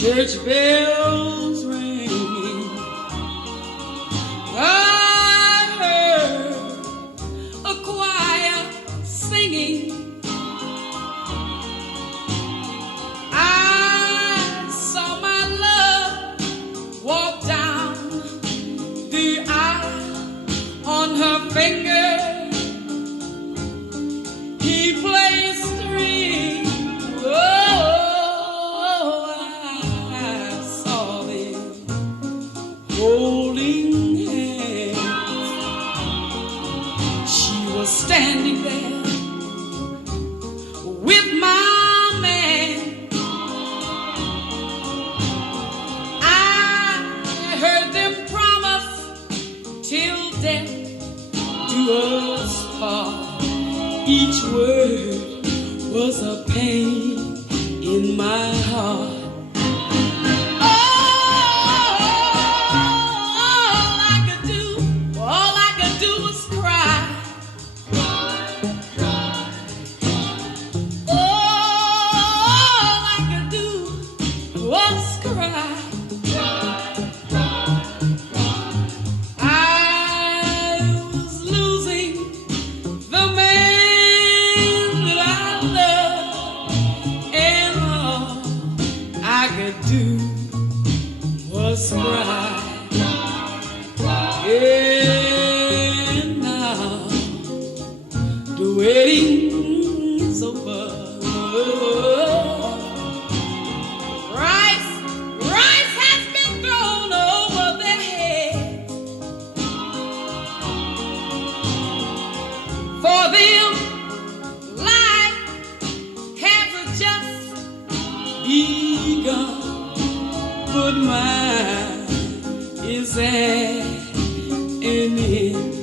church bells ringing. I heard a choir singing. I saw my love walk down the aisle. On her finger he placed a ring. Holding hands, she was standing there with my man. I heard them promise till death do us part. Each word was a pain in my heart. Do was cry, and now the wedding is over. Rice has been thrown over their heads. For them, life has just begun. But mine is at an end.